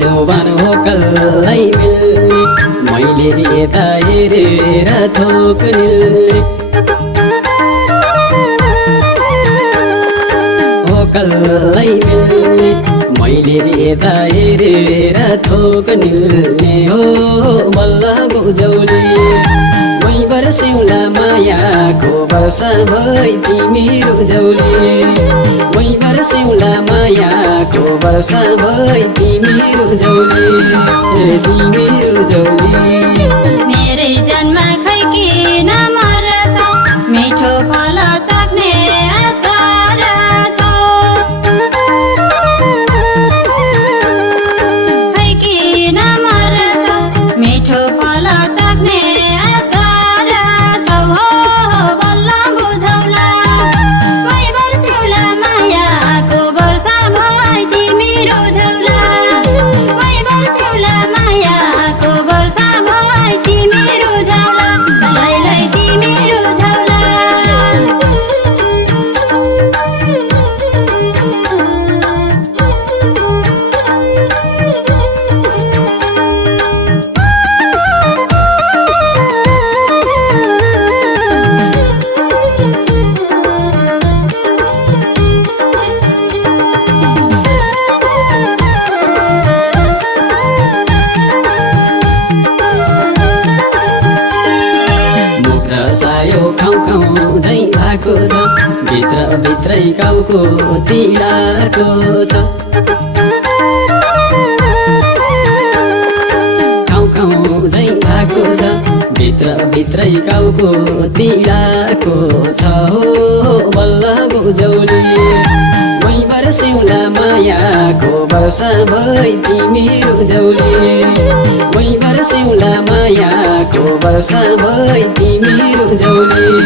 जौवन हो कल्लै मिल्ने मैले यता हेरेर थोक निल्ने हो कल्लै मिल्ने मैले यता हेरेर थोक निल्ने हो बल्ल बुझौली मै बर्स्यौला मायाको वर्षा भई तिमी रुझौली मै बर्स्यौला मायाको वर्षा भई तिमी रुझौली तिमी रुझौली मेरै जन्म खै किन मर्छौ मिठो फल चाख्ने आस गर्छौ खै किन मर्छौ मिठो फल चाख्ने आस गर्छौ हो बल्ल बुझौला मै बर्स्यौला मायाको वर्षा भई तिमी रुझौला मै बर्स्यौला मायाको वर्षा भई तिमी रुझौला लैलै तिमी रुझौला खाउ खाउ झै भएको छ भित्र भित्रै गाउँको तिलाको छ खाउ खाउ झै भएको छ भित्र भित्रै गाउँको तिलाको छ हो बल्ल बुझौली मै बर्स्यौला मायाको वर्षा भई तिमी रुझौली मै बर्स्यौला मायाको वर्षा भई तिमी रुझौली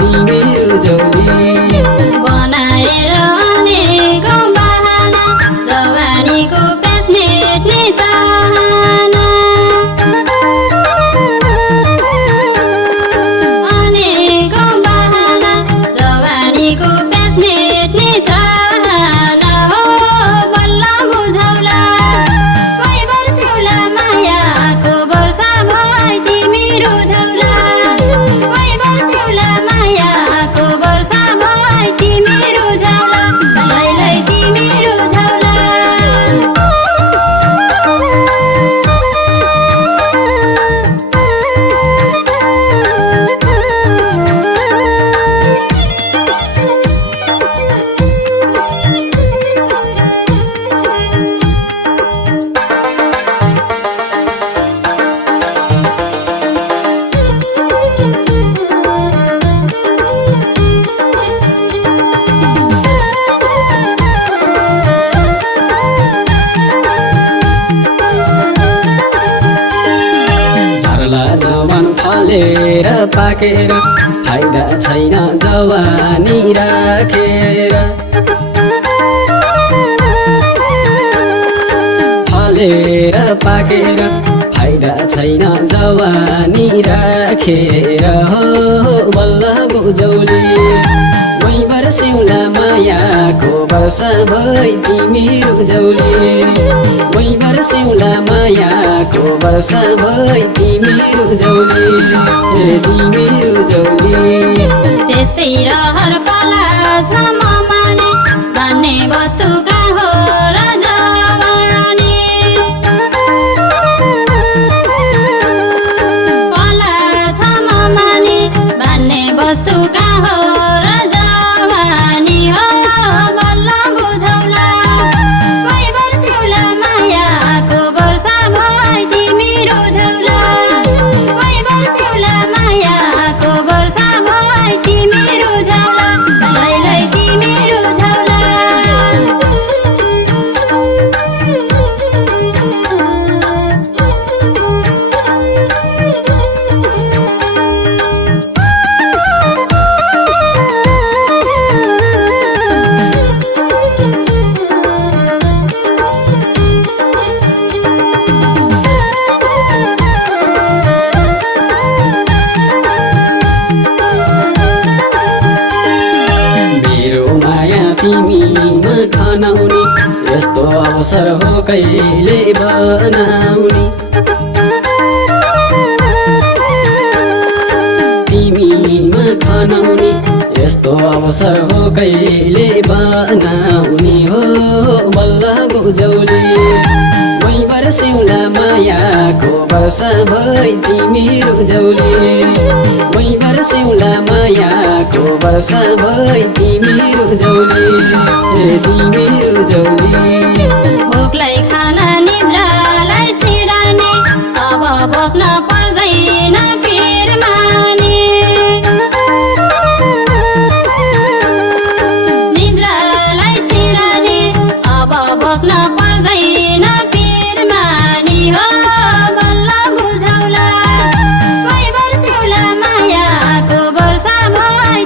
तिमी रुझौली बनाएर अनेकौं बहाना जवानीको पेस मेट्ने चाहना अनेकौं बहाना जवानीको पेस मेट्ने चाहना हो बल्ल बुझौला मै बर्स्यौला मायाको वर्षा भई तिमी रुझौला मै बर्स्यौला मायाको वर्षा भई तिमी रुझौला लैलै तिमी रुझौला झर्ला जवान फलेर पाकेर फाइदा छैन जवानी राखेर फलेर पाकेर फाइदा छैन जवानी राखेर हो बल्ल बुझौली मै बर्स्यौला मायाको वर्षा भई तिमी रुझौली मै बर्स्यौला मायाको वर्षा भई तिमी रुझौली तिमी रुझौली त्यस्तै रहर पाला छ ममाने भन्ने वस्तुका हो र जवानी पाला छ ममाने भन्ने वस्तुका हो र जवानी हो बल्ल बुझौला मै बर्स्यौला मायाको वर्षा भई तिमी रुझौला मै बर्स्यौला मायाको वर्षा भई तिमी रुझौला लैलै अवसर हो कहिले बनाउने तिमीमा खनाउने यस्तो अवसर हो कहिले बनाउने हो बल्ल बुझौली मै बर्स्यौला मायाको वर्षा भई तिमी रुझौली मै बर्स्यौला मायाको वर्षा भई तिमी रुझौली तिमी रुझौली भोकलाई खाना निद्रालाई सिरानी अब बस्न पर्दैन पिरमानी निद्रालाई सिरानी अब बस्न पर्दैन पिरमानी हो बल्ल बुझौला मै बर्स्यौला मायाको वर्षा भई